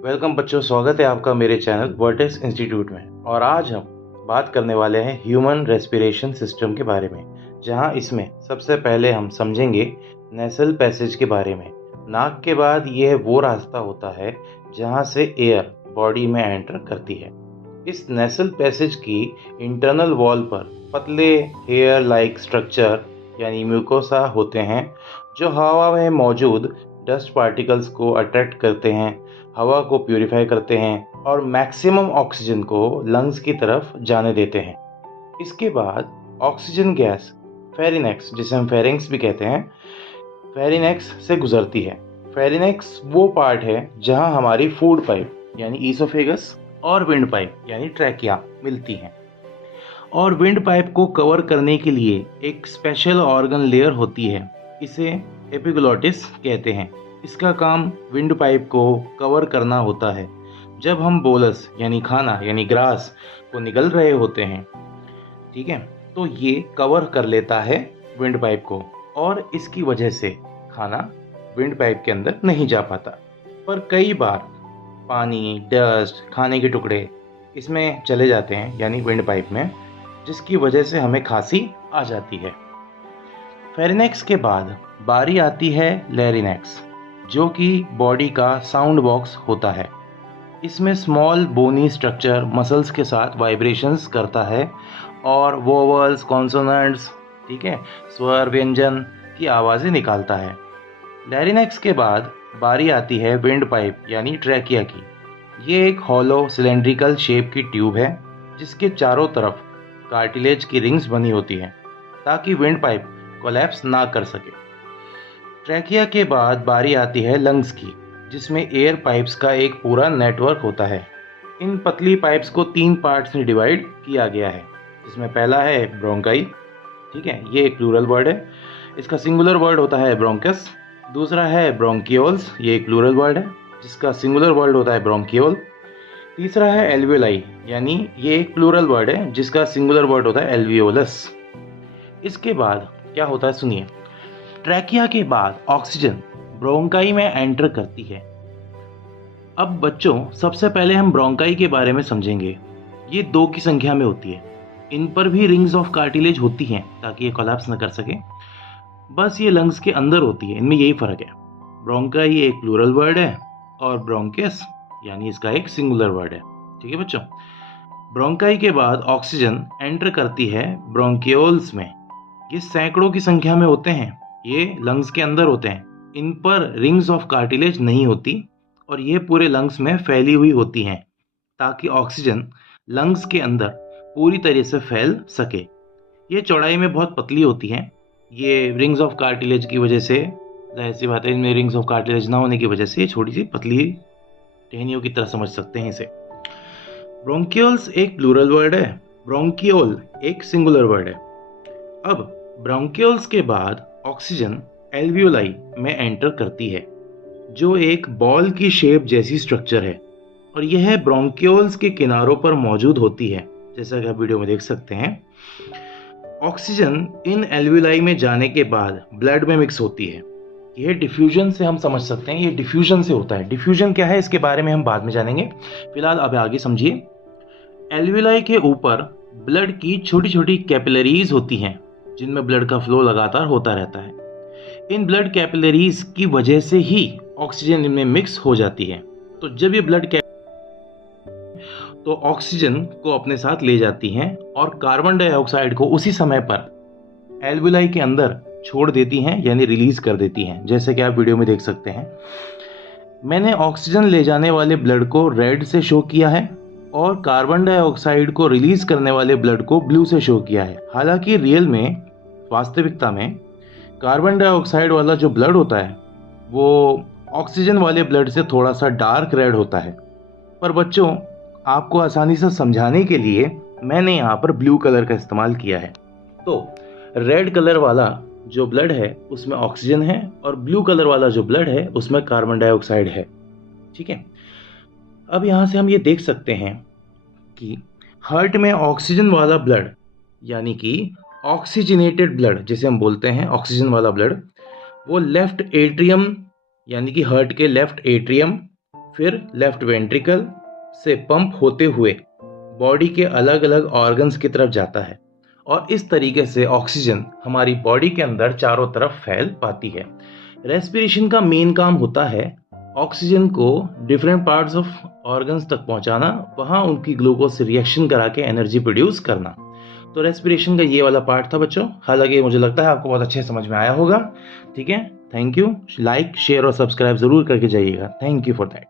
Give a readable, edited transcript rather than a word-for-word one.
Welcome बच्चों, स्वागत है आपका मेरे चैनल वर्टेक्स इंस्टीट्यूट में। और आज हम बात करने वाले हैं ह्यूमन रेस्पिरेशन सिस्टम के बारे में, जहां इसमें सबसे पहले हम समझेंगे नेसल पैसेज के बारे में। नाक के बाद यह वो रास्ता होता है जहां से एयर बॉडी में एंटर करती है। इस नेसल पैसेज की इंटरनल वॉल पर पतले हेयर लाइक स्ट्रक्चर यानी म्यूकोसा होते हैं, जो हवा में मौजूद डस्ट पार्टिकल्स को अट्रैक्ट करते हैं, हवा को प्यूरिफाई करते हैं और मैक्सिमम ऑक्सीजन को लंग्स की तरफ जाने देते हैं। इसके बाद ऑक्सीजन गैस फेरिनेक्स, जिसे हम फेरिंग्स भी कहते हैं, फेरिनेक्स से गुजरती है। फेरिनेक्स वो पार्ट है जहां हमारी फूड पाइप यानी ईसोफेगस और विंड पाइप यानी ट्रैकिया मिलती हैं। और विंड पाइप को कवर करने के लिए एक स्पेशल ऑर्गन लेयर होती है, इसे एपिग्लोटिस कहते हैं। इसका काम विंड पाइप को कवर करना होता है जब हम बोलस यानी खाना यानी ग्रास को निगल रहे होते हैं। ठीक है, तो ये कवर कर लेता है विंड पाइप को और इसकी वजह से खाना विंड पाइप के अंदर नहीं जा पाता। पर कई बार पानी, डस्ट, खाने के टुकड़े इसमें चले जाते हैं यानी विंड पाइप में, जिसकी वजह से हमें खांसी आ जाती है। फेरिनेक्स के बाद बारी आती है लैरिनेक्स, जो कि बॉडी का साउंड बॉक्स होता है। इसमें स्मॉल बोनी स्ट्रक्चर मसल्स के साथ वाइब्रेशंस करता है और वोवल्स, कॉन्सोनेंट्स, ठीक है, स्वर व्यंजन की आवाज़ें निकालता है। लैरिनेक्स के बाद बारी आती है विंड पाइप यानी ट्रैकिया की। ये एक हॉलो सिलेंड्रिकल शेप की ट्यूब है जिसके चारों तरफ कार्टिलेज की रिंग्स बनी होती हैं ताकि विंड पाइप कोलैप्स ना कर सके। ट्रैकिया के बाद बारी आती है लंग्स की, जिसमें एयर पाइप्स का एक पूरा नेटवर्क होता है। इन पतली पाइप्स को 3 पार्ट्स में डिवाइड किया गया है, जिसमें पहला है ब्रोंकाई। ठीक है, ये एक प्लूरल वर्ड है, इसका सिंगुलर वर्ड होता है ब्रोंकस। दूसरा है ब्रोंकियोल्स, ये एक प्लूरल वर्ड है जिसका सिंगुलर वर्ड होता है ब्रोंकियोल। तीसरा है एल्वियोलाई, यानी ये एक प्लूरल वर्ड है जिसका सिंगुलर वर्ड होता है एल्वियोलस। इसके बाद क्या होता है सुनिए। ट्रैकिया के बाद ऑक्सीजन ब्रोंकाई में एंटर करती है। अब बच्चों, सबसे पहले हम ब्रोंकाई के बारे में समझेंगे। ये 2 की संख्या में होती है। इन पर भी रिंग्स ऑफ कार्टिलेज होती हैं ताकि ये कोलैप्स न कर सके। बस ये लंग्स के अंदर होती है, इनमें यही फर्क है। ब्रोंकाई एक प्लूरल वर्ड है और ब्रोंकस यानी इसका एक सिंगुलर वर्ड है। ठीक है बच्चों, ब्रोंकाई के बाद ऑक्सीजन एंटर करती है ब्रोंकियोल्स में। ये सैकड़ों की संख्या में होते हैं, ये लंग्स के अंदर होते हैं। इन पर रिंग्स ऑफ कार्टिलेज नहीं होती और ये पूरे लंग्स में फैली हुई होती हैं ताकि ऑक्सीजन लंग्स के अंदर पूरी तरह से फैल सके। ये चौड़ाई में बहुत पतली होती हैं। ये रिंग्स ऑफ कार्टिलेज की वजह से, जाहिर सी बात है, इनमें रिंग्स ऑफ कार्टिलेज ना होने की वजह से ये छोटी सी पतली टहनियों की तरह समझ सकते हैं इसे। ब्रोंकियोल्स एक प्लूरल वर्ड है, ब्रोंकियोल एक सिंगुलर वर्ड है। अब ब्रोंकियोल्स के बाद ऑक्सीजन एल्वियोलाई में एंटर करती है, जो एक बॉल की शेप जैसी स्ट्रक्चर है और यह ब्रोंकियोल्स के किनारों पर मौजूद होती है, जैसा कि आप वीडियो में देख सकते हैं। ऑक्सीजन इन एल्वियोलाई में जाने के बाद ब्लड में मिक्स होती है। यह डिफ्यूजन से हम समझ सकते हैं, ये डिफ्यूजन से होता है। डिफ्यूजन क्या है इसके बारे में हम बाद में जानेंगे, फिलहाल अब आगे समझिए। एल्वियोलाई के ऊपर ब्लड की छोटी छोटी कैपिलरीज होती हैं जिनमें ब्लड का फ्लो लगातार होता रहता है। इन ब्लड कैपिलरीज की वजह से ही ऑक्सीजन इनमें मिक्स हो जाती है। तो जब ये ब्लड तो ऑक्सीजन को अपने साथ ले जाती हैं और कार्बन डाइऑक्साइड को उसी समय पर एल्वियोलाई के अंदर छोड़ देती हैं यानी रिलीज कर देती हैं, जैसे कि आप वीडियो में देख सकते हैं। मैंने ऑक्सीजन ले जाने वाले ब्लड को रेड से शो किया है और कार्बन डाइऑक्साइड को रिलीज करने वाले ब्लड को ब्लू से शो किया है। हालांकि रियल में, वास्तविकता में, कार्बन डाइऑक्साइड वाला जो ब्लड होता है वो ऑक्सीजन वाले ब्लड से थोड़ा सा डार्क रेड होता है। पर बच्चों, आपको आसानी से समझाने के लिए मैंने यहाँ पर ब्लू कलर का इस्तेमाल किया है। तो रेड कलर वाला जो ब्लड है उसमें ऑक्सीजन है और ब्लू कलर वाला जो ब्लड है उसमें कार्बन डाइऑक्साइड है। ठीक है, अब यहाँ से हम ये देख सकते हैं कि हार्ट में ऑक्सीजन वाला ब्लड यानी कि ऑक्सीजनेटेड ब्लड जिसे हम बोलते हैं, ऑक्सीजन वाला ब्लड, वो लेफ्ट एट्रियम यानी कि हार्ट के लेफ्ट एट्रियम फिर लेफ्ट वेंट्रिकल से पंप होते हुए बॉडी के अलग अलग ऑर्गन्स की तरफ जाता है और इस तरीके से ऑक्सीजन हमारी बॉडी के अंदर चारों तरफ फैल पाती है। रेस्पिरेशन का मेन काम होता है ऑक्सीजन को डिफरेंट पार्ट्स ऑफ ऑर्गन्स तक पहुंचाना, वहां उनकी ग्लूकोज से रिएक्शन करा के एनर्जी प्रोड्यूस करना। तो रेस्पिरेशन का ये वाला पार्ट था बच्चों। हालांकि मुझे लगता है आपको बहुत अच्छे समझ में आया होगा। ठीक है, थैंक यू। लाइक, शेयर और सब्सक्राइब जरूर करके जाइएगा। Thank you for that.